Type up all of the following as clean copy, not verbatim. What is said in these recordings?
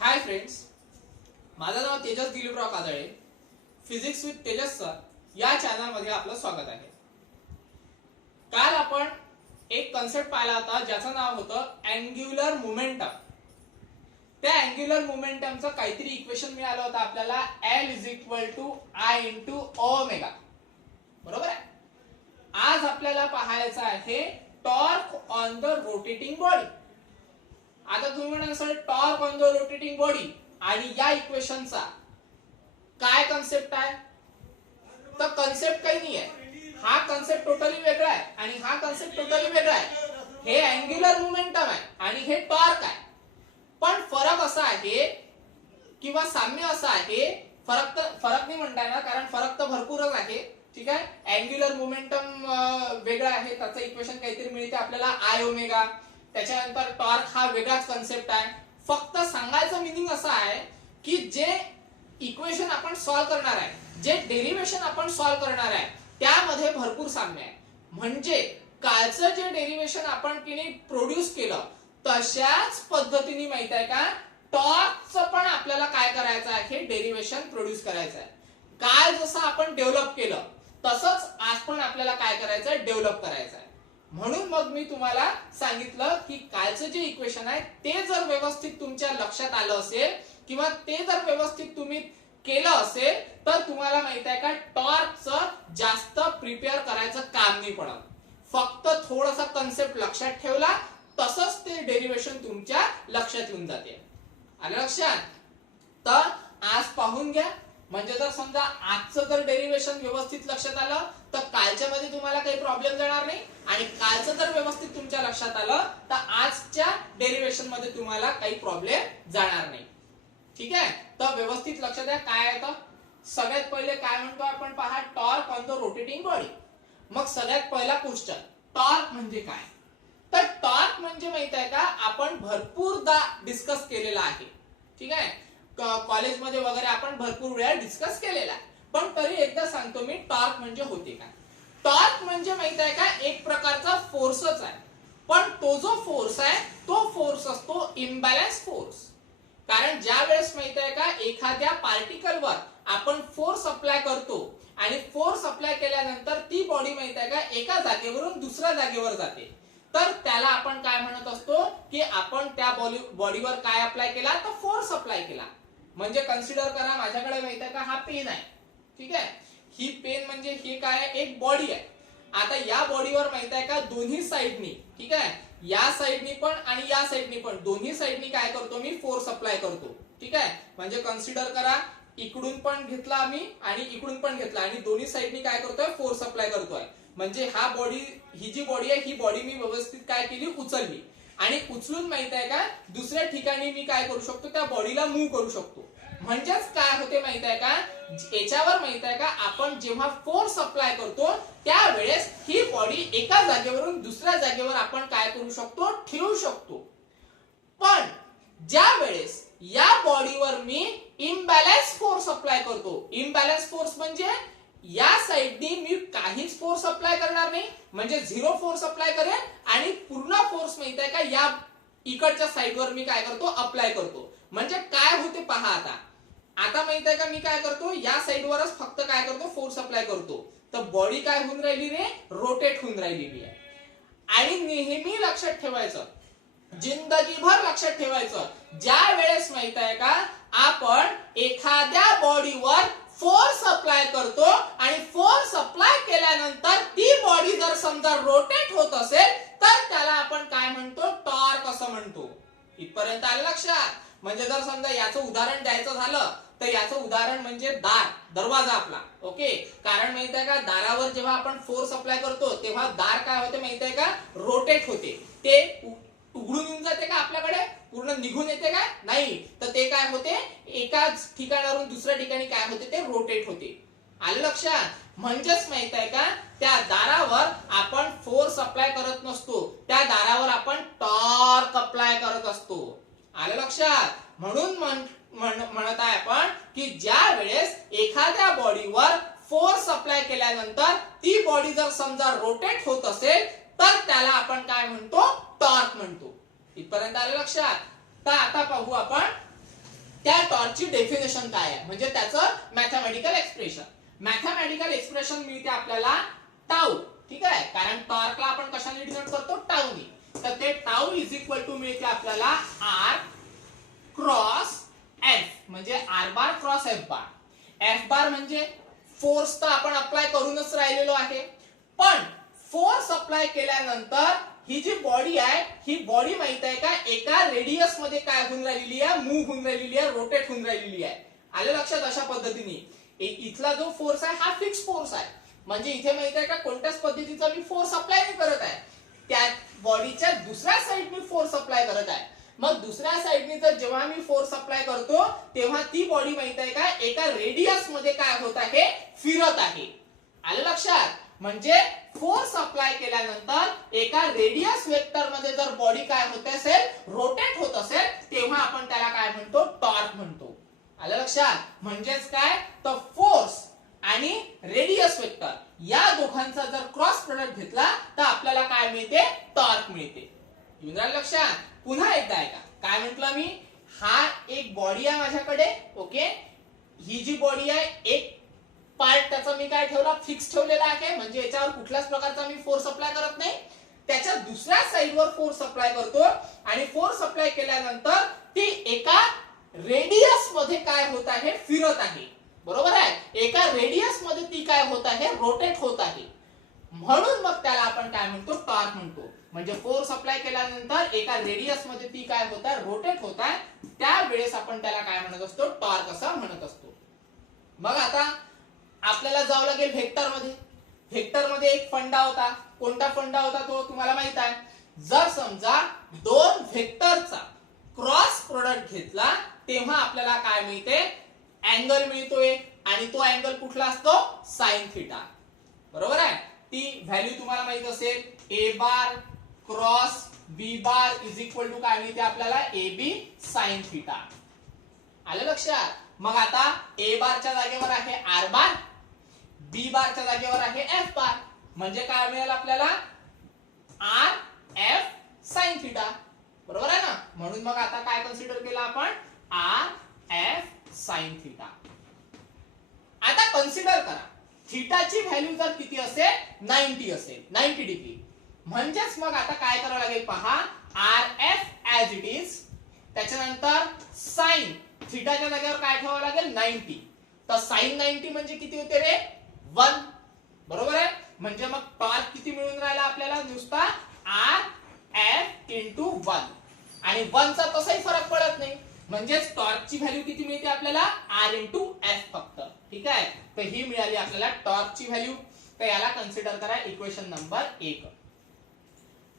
हाय friends, माझं नाव Tejas Dilipraw Kajale. Physics with Tejas sir या चॅनलमध्ये आपलं स्वागत आहे. काल आपण एक कन्सेप्ट पाहिला होता ज्याचं नाव होतं अँग्युलर मोमेंटम. त्या अँग्युलर मोमेंटमचं काहीतरी इक्वेशन मिळालं होतं आपल्याला, L = I × ओमेगा. बरोबर आहे. आज आपल्याला पाहायचं आहे torque on the rotating body. आता तुम्ही म्हणाल sir, torque on the rotating body आणि या इक्वेशनचा काय कन्सेप्ट आहे? तर कन्सेप्ट काही नाही आहे. हा कन्सेप्ट टोटली वेगळा आहे आणि हा कन्सेप्ट टोटली वेगळा आहे. हे अँग्युलर मोमेंटम आहे आणि हे टॉर्क आहे. पण फरक असा आहे किंवा साम्य असं आहे, फरक नाही म्हणता येणार कारण फरक तर भरपूरच आहे. ठीक आहे. अँग्युलर मोमेंटम वेगळा आहे, त्याचं इक्वेशन काहीतरी मिळते आपल्याला I ओमेगा. त्याच्यानंतर टॉर्क हा वेगळाच कन्सेप्ट आहे. फक्त सांगायचं मिनिंग असं आहे की जे इक्वेशन आपण सॉल्व्ह करणार आहे, जे डेरिव्हेशन आपण सॉल्व्ह करणार आहे, त्यामध्ये भरपूर साम्य आहे. म्हणजे कालचं जे डेरिव्हेशन आपण प्रोड्यूस केलं तशाच पद्धतीने माहित आहे का, टॉर्कचं पण आपल्याला काय करायचं आहे, डेरिव्हेशन प्रोड्यूस करायचं आहे. काल जसं आपण डेव्हलप केलं तसंच आज पण आपल्याला काय करायचं आहे, डेव्हलप करायचं आहे. म्हणून मग मी तुम्हाला सांगितलं की कालचं जे इक्वेशन आहे ते जर व्यवस्थित तुमच्या लक्षात आलं असेल किंवा ते जर व्यवस्थित तुम्ही केलं असेल तर तुम्हाला माहित आहे का, टॉर्कचं जास्त प्रिपेअर करायचं काम नाही पडत. फक्त थोडासा कन्सेप्ट लक्षात ठेवला तसंच ते डेरिव्हेशन तुमच्या लक्षात येऊन जाते. आलं लक्षात? तर आज पाहून घ्या. म्हणजे जर समजा आजचं जर डेरिव्हेशन व्यवस्थित लक्षात आलं तर कालच्या मध्ये तुम्हाला काही प्रॉब्लेम जाणार नाही, आणि कालचं जर व्यवस्थित तुमच्या लक्षात आलं तर आजच्या डेरिव्हेशन मध्ये तुम्हाला काही प्रॉब्लेम जाणार नाही. ठीक आहे. तर व्यवस्थित लक्षात द्या काय आहे. तर सगळ्यात पहिले काय म्हणतो आपण, पहा, torque on the rotating body. मग सगळ्यात पहिला क्वेश्चन, टॉर्क म्हणजे काय? तर टॉर्क म्हणजे माहित आहे का, आपण भरपूरदा डिस्कस केलेला आहे. ठीक आहे. कॉलेजमध्ये वगैरे आपण भरपूर वेळा डिस्कस केलेला आहे, पण तरी एकदा सांगतो मी, टॉर्क म्हणजे होते काय. टॉर्क म्हणजे माहित आहे का, एक प्रकारचा फोर्सच आहे. पण तो जो फोर्स आहे तो फोर्स असतो इम्बॅलन्स फोर्स. कारण ज्या वेळेस माहित आहे का, एखाद्या पार्टिकलवर आपण फोर्स अप्लाय करतो आणि फोर्स अप्लाय केल्यानंतर ती बॉडी माहित आहे का, एका जागेवरून दुसऱ्या जागेवर जाते, तर त्याला आपण काय म्हणत असतो की आपण त्या बॉडीवर काय अप्लाय केला, तर फोर्स अप्लाय केला. म्हणजे कन्सिडर करा, माझ्याकडे माहित आहे का हा पेन आहे. ठीक आहे. ही पेन म्हणजे हे काय आहे, एक बॉडी आहे. आता या बॉडीवर माहित आहे का, दोन्ही साइडनी, ठीक आहे, या साइडनी पण आणि या साइडनी पण, दोन्ही साइडनी काय करतो मी, फोर्स अप्लाय करतो. ठीक आहे. म्हणजे कन्सिडर करा, इकडून पण घेतला आम्ही आणि इकडून पण घेतला आणि दोन्ही साइडनी काय करतोय, फोर्स अप्लाय करतोय. म्हणजे हा बॉडी, ही जी बॉडी आहे, ही बॉडी मी व्यवस्थित काय केली, उचलली, आणि उचलून माहित आहे का, दुसऱ्या ठिकाणी मी काय करू शकतो, त्या बॉडीला मूव्ह करू शकतो. म्हणजेच काय होते माहित आहे का, याच्यावर माहित आहे का, आपण जेव्हा फोर्स अप्लाय करतो त्यावेळेस ही बॉडी एका जागेवरून दुसऱ्या जागेवर आपण काय करू शकतो, ठेवू शकतो. पण ज्या वेळेस या बॉडीवर मी इम्बॅलन्स फोर्स अप्लाय करतो, इम्बॅलन्स फोर्स म्हणजे या साइडनी मी काहीच फोर्स अप्लाय करणार नाही, म्हणजे झिरो फोर्स अप्लाय करेन, आणि पूर्ण फोर्स माहित आहे का, या इकडच्या साइडवर मी काय करतो, अप्लाय करतो. म्हणजे काय होते पहा, आता माहित आहे का, मी काय करतो, या साइडवरच फक्त काय करतो, फोर्स अप्लाय करतो, तर बॉडी काय होऊन राहिली रे, रोटेट होऊन राहिलेली आहे. आणि नेहमी लक्षात ठेवायचं, जिंदगीभर लक्षात ठेवायचं, ज्या वेळेस माहित आहे का, आपण एखाद्या बॉडीवर फोर्स अप्लाय करतो आणि फोर्स अप्लाय केल्यानंतर ती बॉडी जर समजा रोटेट होत असेल तर त्याला आपण काय म्हणतो, टॉर्क असं म्हणतो. इथपर्यंत आलं लक्षात? म्हणजे जर समजा याचं उदाहरण द्यायचं झालं तर याचं उदाहरण म्हणजे दार, दरवाजा आपला. ओके. कारण माहित आहे का, दारावर जेव्हा आपण फोर्स अप्लाय करतो तेव्हा दार काय होते माहित आहे का, रोटेट होते. ते उघडून येऊन जाते का आपल्याकडे, पूर्ण निघून येते का, नाही, तर ते काय होते, एकाच ठिकाणावरून दुसऱ्या ठिकाणी काय होते, ते रोटेट होते. आलं लक्षात? म्हणजेच माहित आहे का, त्या दारावर आपण फोर्स अप्लाय करत नसतो, त्या दारावर आपण टॉर्क अप्लाय करत असतो. आलं लक्षात? म्हणून म्हणत आहे आपण की ज्या वेळेस एखाद्या बॉडीवर फोर्स अप्लाय केल्यानंतर ती बॉडी जर समजा रोटेट होत असेल तर त्याला आपण काय म्हणतो, टॉर्क म्हणतो. इथपर्यंत आलं लक्षात? तर आता पाहू आपण त्या टॉर्कची डेफिनेशन काय आहे, म्हणजे त्याचं मॅथमॅटिकल एक्सप्रेशन. मॅथमॅटिकल एक्सप्रेशन मिळते आपल्याला टाऊ. ठीक आहे, कारण टॉर्कला आपण कशाने डिनोट करतो, टाऊनी. तर ते टाऊ इज इक्वल टू मिळते आपल्याला आर क्रॉस एफ, म्हणजे R bar cross F bar. F bar म्हणजे फोर्स तर आपण अप्लाय करूनच राहिलेलो आहे, पण फोर्स अप्लाय केल्यानंतर ही जी बॉडी आहे, ही बॉडी माहित आहे का एका रेडियस मध्ये काय होऊन राहिलेली आहे, मूव्ह होऊन राहिलेली आहे, रोटेट होऊन राहिलेली आहे. आले लक्षात. अशा पद्धतीने इथला जो फोर्स आहे हा फिक्स फोर्स आहे, म्हणजे इथे माहित आहे का कोणत्याच पद्धतीचा मी फोर्स अप्लाय नाही करत आहे, त्या बॉडीच्या दुसऱ्या साइडने फोर्स अप्लाय करत आहे. मग दुसऱ्या साइडने जर जेव्हा मी फोर्स अप्लाय करतो तेव्हा ती बॉडी माहित आहे का एका रेडियस मध्ये काय होत आहे, फिरत आहे. आलं लक्षात. म्हणजे फोर्स अप्लाय केल्यानंतर एका रेडियस वेक्टर मध्ये जर बॉडी काय होत असेल, रोटेट होत असेल, तेव्हा आपण त्याला काय म्हणतो, टॉर्क म्हणतो. आलं लक्षात. म्हणजेच काय, तर फोर्स आणि रेडियस वेक्टर या दोघांचा जर क्रॉस प्रोडक्ट घेतला तर आपल्याला काय मिळते, टॉर्क मिळते. येऊन राहिलं लक्षात. पुन्हा एकदा ऐका काय म्हटलं मी. हा एक बॉडी आहे माझ्याकडे. ओके, ही जी बॉडी आहे एक पार्ट त्याचा मी काय ठेवला, फिक्स ठेवलेला आहे, म्हणजे याच्यावर कुठल्याच प्रकारचा मी फोर्स अप्लाय करत नाही. त्याच्या दुसऱ्या साइडवर फोर्स अप्लाय करतो आणि फोर्स अप्लाय केल्यानंतर ती एका रेडियस मध्ये काय होत आहे, फिरत आहे. बरोबर आहे. एका रेडियस मध्ये ती काय होत आहे, रोटेट होत आहे. म्हणून मग त्याला आपण काय म्हणतो, टॉर्क म्हणतो. म्हणजे फोर्स अप्लाय केल्यानंतर एका रेडियस मध्ये ती काय होत आहे, रोटेट होत आहे, त्यावेळेस आपण त्याला काय म्हणत असतो, टॉर्क असं म्हणत असतो. मग आता आपल्याला जावं लागेल व्हेक्टर मध्ये. व्हेक्टर मध्ये एक फंडा होता. कोणता फंडा होता तो तुम्हाला माहित आहे. जर समजा दोन व्हेक्टरचा क्रॉस प्रोडक्ट घेतला तेव्हा आपल्याला काय मिळते, अँगल मिळतोय, आणि तो अँगल कुठला असतो, साइन थिटा. बरोबर आहे. ती व्हॅल्यू तुम्हाला माहित असेल, A bar cross B bar is equal to काय मिळते आपल्याला, ए बी साइन थिटा. आलं लक्षात. मग आता ए बारच्या जागेवर आहे आर बार, बी बारच्या जागेवर आहे एफ बार, म्हणजे काय मिळेल आपल्याला, आर एफ साइन थिटा. बरोबर आहे ना. म्हणून मग आता काय कन्सिडर केलं आपण, आर एफ साइन थिटा. आता कन्सिडर करा थिटाची व्हॅल्यू जर किती असेल, 90 असेल, 90 डिग्री. म्हणजेच मग आता काय करावं लागेल पहा, R F as it is, त्याच्यानंतर साइन थिटाच्या जागेवर काय ठेवावं लागेल, 90. तर साइन 90 म्हणजे किती होते रे, 1. बरोबर आहे. म्हणजे मग टॉर्क किती मिळून राहिला आपल्याला, नुसता आर एफ इंटू 1, आणि 1 चा तसाही फरक पडत नाही. म्हणजेच टॉर्कची व्हॅल्यू किती मिळते आपल्याला, आर इंटू एफ फक्त. ठीक आहे. तर ही मिळाली आपल्याला टॉर्कची व्हॅल्यू. तर याला कन्सिडर करा इक्वेशन नंबर 1.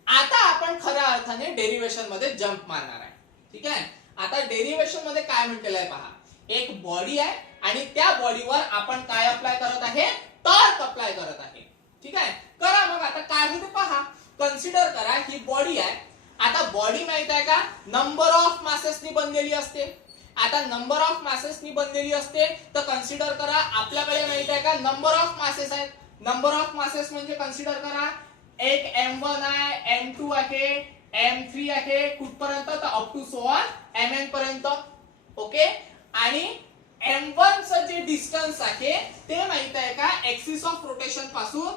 आता आपण खऱ्या अर्थाने डेरिव्हेशन मध्ये जंप मारणार आहे. ठीक आहे. आता डेरिव्हेशन मध्ये काय म्हटलेलं आहे पहा, एक बॉडी आहे आणि त्या बॉडीवर आपण काय अप्लाय करत आहे, टॉर्क अप्लाय करत आहे. ठीक आहे. करा मग आता काय होते पहा. कन्सिडर करा ही बॉडी आहे. आता बॉडी माहित आहे का, नंबर ऑफ मासेसनी बनलेली असते. आता नंबर ऑफ मासेसनी बनलेली असते तर कन्सिडर करा आपल्याकडे माहित आहे का नंबर ऑफ मासेस आहेत. नंबर ऑफ मासेस म्हणजे कन्सिडर करा एक M1 आहे, M2 आहे, M3 आहे, कुठपर्यंत तर up to so on Mn पर्यंत. ओके. आणि M1 चं जे डिस्टन्स आहे ते माहित आहे का, एक्सिस ऑफ रोटेशन पासून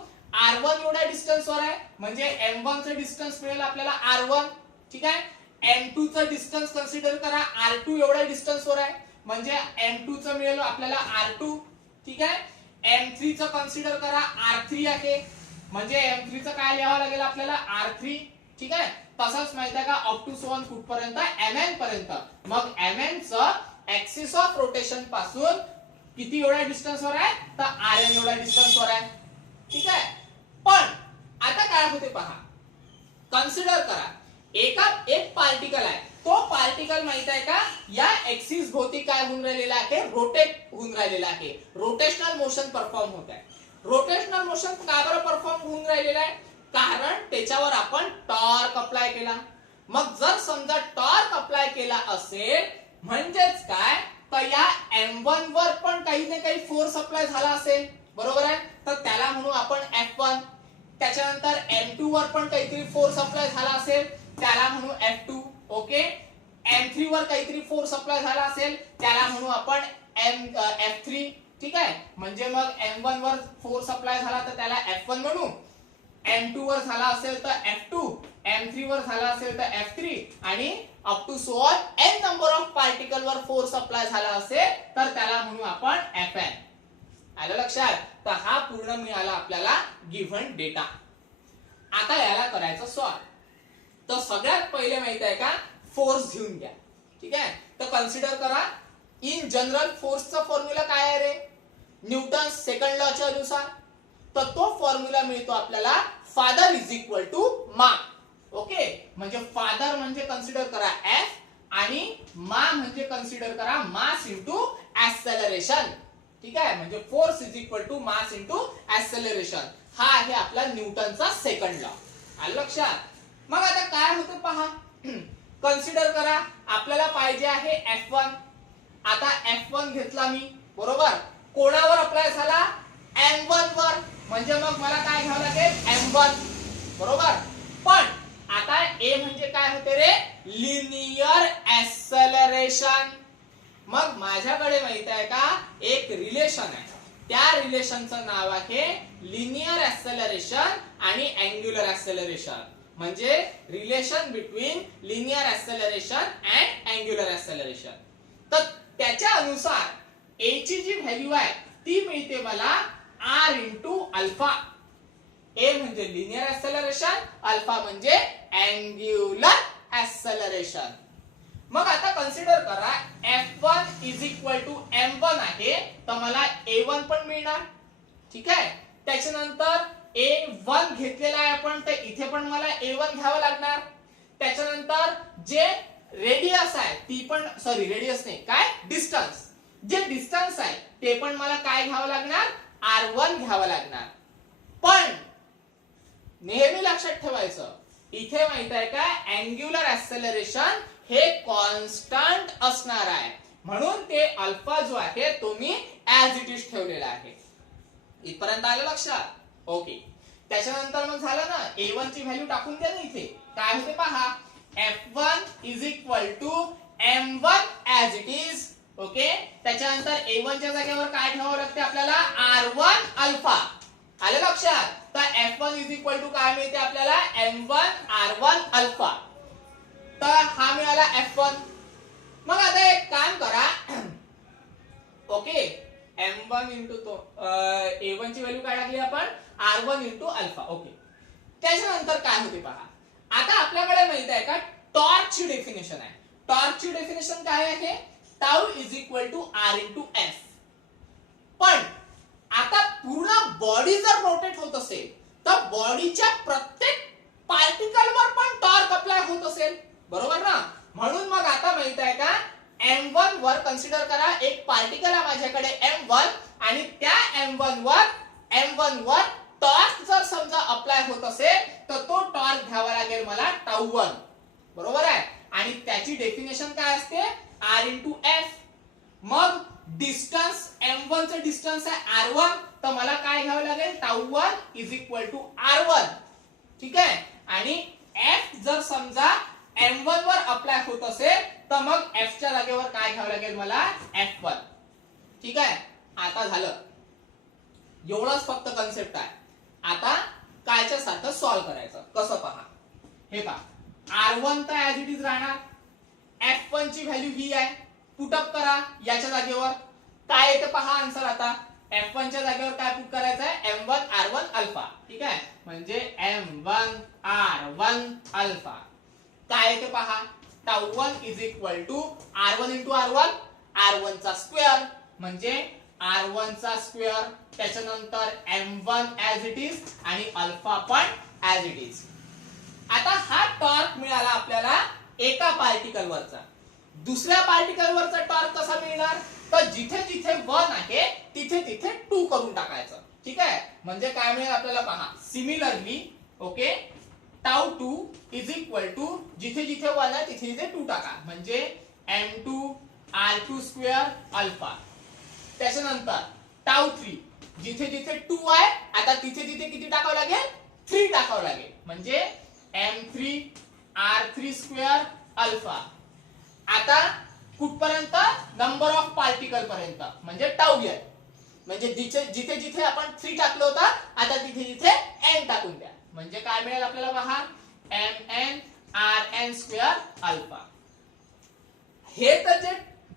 R1 एवढ्या डिस्टन्स वर आहे, म्हणजे M1 चं डिस्टन्स मिळेल आपल्याला R1. ठीक आहे. M2 चं डिस्टन्स कन्सिडर करा R2 एवढ्या डिस्टन्स वर आहे, म्हणजे M2 चं मिळेल आपल्याला R2. ठीक आहे. M3 चं कन्सिडर करा R3 आहे, म्हणजे M3 चं काय लिहावं लागेल आपल्याला, R3. ठीक आहे. तसंच माहित आहे का अप टू सो ऑन कुठपर्यंत, Mn पर्यंत. मग Mn चं एक्सिस ऑफ रोटेशन पासून किती एवढ्या डिस्टन्स वर आहे, तर Rn एवढ्या डिस्टन्स वर आहे. ठीक आहे. पण आता काय होते पहा, कन्सिडर करा एक पार्टिकल आहे. तो पार्टिकल माहित आहे का या एक्सिस भोवती काय होऊन राहिलेला आहे, रोटेट होऊन राहिलेला आहे. रोटेशनल मोशन परफॉर्म होत आहे. रोटेशनल मोशन का बरं परफॉर्म होऊन राहिलेला आहे, कारण त्याच्यावर आपण टॉर्क अप्लाय केला. मग जर समजा टॉर्क अप्लाय केला असेल म्हणजेच काय, तर या M1 वर पण काही ना काही फोर्स अप्लाय झाला असेल. बरोबर आहे. तर त्याला म्हणू आपण F1. त्याच्यानंतर M2 वर पण काहीतरी फोर्स अप्लाय झाला असेल, त्याला म्हणू F2. ओके. M3 वर काहीतरी फोर्स अप्लाय झाला असेल त्याला म्हणू आपण F3. ठीक आहे, म्हणजे मग M1 वर फोर्स अप्लाय झाला तर त्याला F1 म्हणू, M2 वर झाला असेल तर F2, M3 वर झाला असेल तर F3 आणि up to so on n number of particle वर फोर्स अप्लाय झाला असेल तर त्याला म्हणू आपण Fn. आलं लक्षात? तर हा पूर्ण मिळाला आपल्याला गिव्हन डेटा. आता याला करायचं सॉल्व. तर सगळ्यात पहिले माहित आहे का, फोर्स घेऊन घ्या. ठीक आहे, तर कन्सिडर करा इन जनरल फोर्सचा फॉर्म्युला काय आहे रे, न्यूटन सेकंड लॉच्या अनुसार. तर तो फॉर्म्युला मिळतो आपल्याला फादर इज इक्वल टू मा. ओके, म्हणजे फादर म्हणजे कन्सिडर करा F आणि मा म्हणजे कन्सिडर करा मास इनटू ऍक्सेलरेशन. ठीक आहे, म्हणजे force is equal to mass into acceleration. हा आहे आपला न्यूटनचा सेकंड लॉ. आलं लक्षात? मग आता काय होतं पहा, कन्सिडर करा आपल्याला पाहिजे आहे F1. आता F1 घेतला मी, बरोबर, कोणावर अप्लाय झाला, M1 वर, म्हणजे मग मला काय घ्यावं लागेल M1, बरोबर. पण आता A म्हणजे काय होते रे, लिनियर ऍक्सेलरेशन. मग माझ्याकडे माहित आहे का एक रिलेशन आहे, त्या रिलेशनचं नाव आहे लिनियर ऍक्सेलरेशन आणि अँग्युलर ऍक्सेलरेशन. म्हणजे relation between linear acceleration and angular acceleration. तर त्याच्या अनुसार A ची जी व्हॅल्यू आहे ती मिळते मला R इंटू अल्फा. A म्हणजे लिनियर ऍक्सेलरेशन, अल्फा म्हणजे अँग्युलर ऍक्सेलरेशन. मग आता कन्सिडर करा F1 is equal to M1 आहे, तर मला A1 पण मिळणार. ठीक आहे, त्याच्यानंतर A1 घेतलेला आहे आपण, तर इथे पण मला A1 घ्यावं लागणार. त्याच्यानंतर जे रेडियस आहे ती पण, सॉरी रेडियस नाही, काय डिस्टन्स, जे डिस्टन्स आहे ते पण मला काय घ्यावं लागणार, R1 घ्यावं लागणार. पण नेहमी लक्षात ठेवायचं इथे माहित आहे का अँग्युलर ऍक्सेलरेशन हे कॉन्स्टंट असणार आहे, म्हणून ते अल्फा जो आहे तो मी ऍज इट इज ठेवलेला आहे. इथपर्यंत आलं लक्षात? ओके. त्याच्यानंतर मग झालं ना, A1 ची व्हॅल्यू टाकून द्या ना इथे. काय होते पहा, F1 is equal to M1 as it is. Okay, त्याच्यानंतर A1 च्या जागेवर काय ठेवावं लागते आपल्याला, R1 अल्फा. आलं लक्षात? तर F1 इज इक्वल टू काय मिळते आपल्याला, M1 R1 अल्फा. तर हा मिळाला F1. मग आता एक काम करा, ओके, M1 इंटू तो A1 ची व्हॅल्यू काय टाकली आपण, R1 इंटू अल्फा. ओके, त्याच्यानंतर काय होते पहा, आता आपल्याकडे माहित आहे का टॉर्कची डेफिनेशन आहे. टॉर्कची डेफिनेशन काय आहे, tau is equal to R into F. पण आता पूर्ण बॉडी जर रोटेट होत असेल तर बॉडीच्या प्रत्येक पार्टिकलवर पण टॉर्क अप्लाय होत असेल, बरोबर ना. म्हणून मग आता माहित आहे का M1 वर कन्सिडर करा एक पार्टिकल आहे माझ्याकडे M1 आणि त्या M1 वर टॉर्क जर समजा अप्लाय होत असेल तर तो टॉर्क घ्यावा लागेल मला टाउ1, बरोबर आहे. आणि त्याची डेफिनेशन काय असते, R इंटू F. मग डिस्टन्स M1 चं डिस्टन्स आहे R1, तर मला काय घ्यावं लागेल, टाउ1 इज इक्वल टू R1. ठीक आहे, आणि F जर समजा M1 वर अप्लाय होत असेल तर मग F च्या जागेवर काय घ्यावं लागेल मला, F1. ठीक आहे, आता झालं एवढंच फक्त कन्सेप्ट आहे. आता कायच्या सारखं सॉल्व करायचं, कसं पहा, हे पहा R1 तर ऍज इट इज राहणार, F1 ची व्हॅल्यू ही आहे, पुट अप करा याच्या जागेवर. काय येते पहा आन्सर. आता F1 च्या जागेवर काय पुट करायचं आहे, M1 R1 अल्फा. ठीक आहे, म्हणजे M1 R1 अल्फा. काय येते पहा, tau one is equal to R1 into R1, R1 चा स्क्वेअर म्हणजे R1 चा स्क्वेअर, त्याच्यानंतर M1 ऍज इट इज आणि अल्फा पण ऍज इट इज. आता हा टॉर्क मिळाला आपल्याला एका पार्टिकल वरचा. दुसऱ्या पार्टिकल वरचा टॉर्क कसा मिळणार, तर जिथे जिथे 1 आहे तिथे तिथे 2 करून टाकायचं. ठीक आहे, म्हणजे काय मिळेल आपल्याला पहा, similarly okay, tau two is equal to जिथे जिथे 1 आहे तिथे तिथे 2 टाका, म्हणजे M2 R2 स्क्वेअर अल्फा. त्याच्यानंतर टाउ3 जिथे जिथे 2 आहे आता तिथे तिथे किती टाकावं लागेल, 3 टाकावं लागेल, म्हणजे M3 R3 स्क्वेअर अल्फा. आता कुठपर्यंत नंबर ऑफ पार्टिकल पर्यंत म्हणजे टाऊ n. म्हणजे जिथे जिथे आपण 3 टाकलं होतं आता तिथे तिथे n टाकून द्या म्हणजे काय मिळेल आपल्याला पहा mn rn स्क्वेअर अल्फा. हे तर जे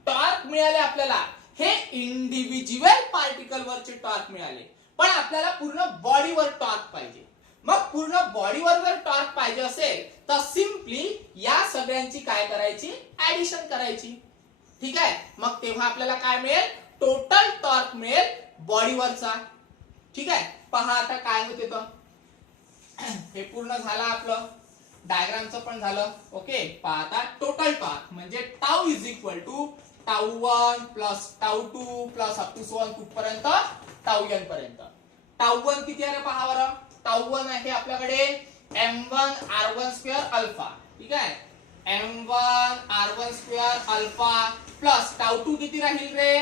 टॉर्क मिळाले आपल्याला हे इंडिव्हिज्युअल पार्टिकल वरचे टॉर्क मिळाले पण आपल्याला पूर्ण बॉडीवर टॉर्क पाहिजे. मग पूर्ण बॉडीवर जर टॉर्क पाहिजे असेल तर सिंपली या सगळ्यांची काय करायची ऍडिशन करायची. ठीक आहे. मग तेव्हा आपल्याला काय मिळेल टोटल टॉर्क मिळेल बॉडीवरचा. ठीक आहे. पहा आता काय होते तर हे पूर्ण झालं आपलं डायग्रामचं पण झालं. ओके. पहा आता टोटल टॉर्क म्हणजे tau is equal to tau 1 plus tau 2 plus up to so on कुठपर्यंत टाऊ n पर्यंत. टाऊ 1 किती आहे पहा बरं. टाऊ 1 आहे आपल्याकडे m1 r1 स्क्वेअर अल्फा. ठीक आहे. m1 r1 square alpha plus tau 2 किती राहील रे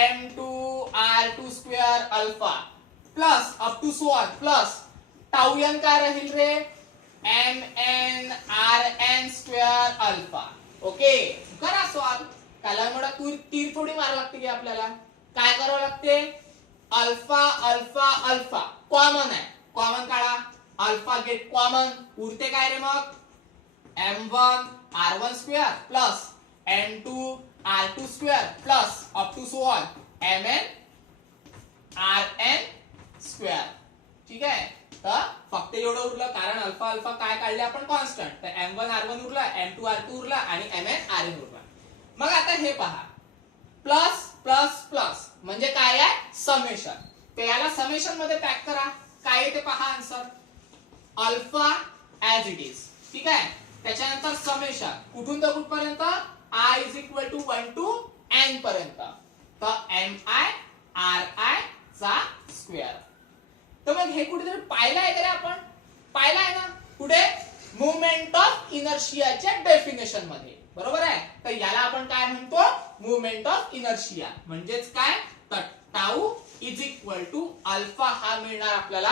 m2 r2 square alpha plus up to so on plus tau n काय राहील रे mn rn square alpha. Okay. करा सॉल्व. त्याला मला तीर थोडी मारावं लागते की आपल्याला काय करावं लागते अल्फा अल्फा अल्फा कॉमन आहे कॉमन काढा अल्फा गेट कॉमन उरते काय रे मग m1 r1 square plus m2 r2 square plus up to so on mn rn square. ठीक आहे. तर फक्त एवढं उरलं कारण अल्फा अल्फा काय काढले आपण कॉन्स्टंट तर m1 r1 उरला m2 r2 उरला आणि mn rn उरला. मग आता हे पहा प्लस प्लस प्लस म्हणजे काय आहे समेशन. तर याला समेशन मध्ये पॅक करा काय येते पहा answer alpha as it is. ठीक आहे. त्याच्यानंतर समेशन कुठून तर कुठपर्यंत i is equal to 1 to n पर्यंत तर mi ri चा स्क्वेअर. तर मग हे कुठेतरी पाहिलं आहे का रे आपण पाहिलं आहे ना कुठे मुवमेंट ऑफ इनर्शियाच्या डेफिनेशन मध्ये. बरोबर आहे. तर याला आपण काय म्हणतो मुवमेंट ऑफ इनर्शिया म्हणजेच काय तर tau is equal to alpha हा मिळणार आपल्याला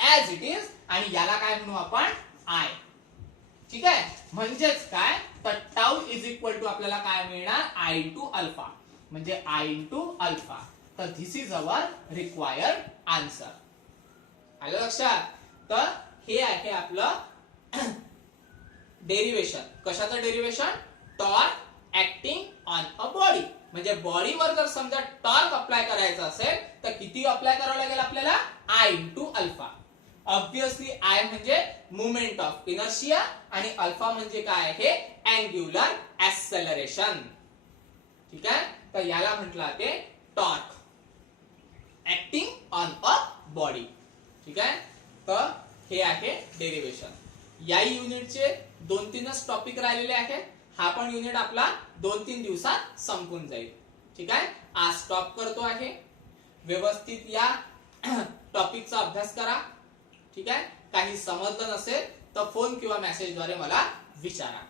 ऍज इट इज आणि याला काय म्हणू आपण आय. ठीक आहे. म्हणजेच काय तर टाऊ इज इक्वल टू आपल्याला काय मिळणार आय इंटू अल्फा म्हणजे आय इंटू अल्फा. तर this is our required answer. आलं लक्षात. तर हे आहे आपलं डेरिवेशन. कशाचं derivation torque acting on a body म्हणजे बॉडीवर जर समजा टॉर्क अप्लाय करायचा असेल तर किती अप्लाय करावं लागेल आपल्याला I into alpha. Obviously I म्हणजे मुवमेंट ऑफ इनर्शिया आणि अल्फा म्हणजे काय आहे अँग्युलर ऍक्सेलरेशन. ठीक आहे. तर याला म्हटलं ते torque acting on a body. ठीक आहे. तर हे आहे डेरिवेशन. या युनिटचे 2-3च टॉपिक राहिलेले आहेत. हा पण युनिट आपला 2-3 दिवसात संपून जाईल. ठीक आहे. आज स्टॉप करतो आहे. व्यवस्थित या टॉपिकचा अभ्यास करा. ठीक आहे. काही समजलं नसेल तर फोन किंवा मेसेजद्वारे मला विचारा.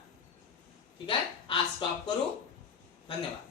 ठीक आहे. आज स्टॉप करू. धन्यवाद.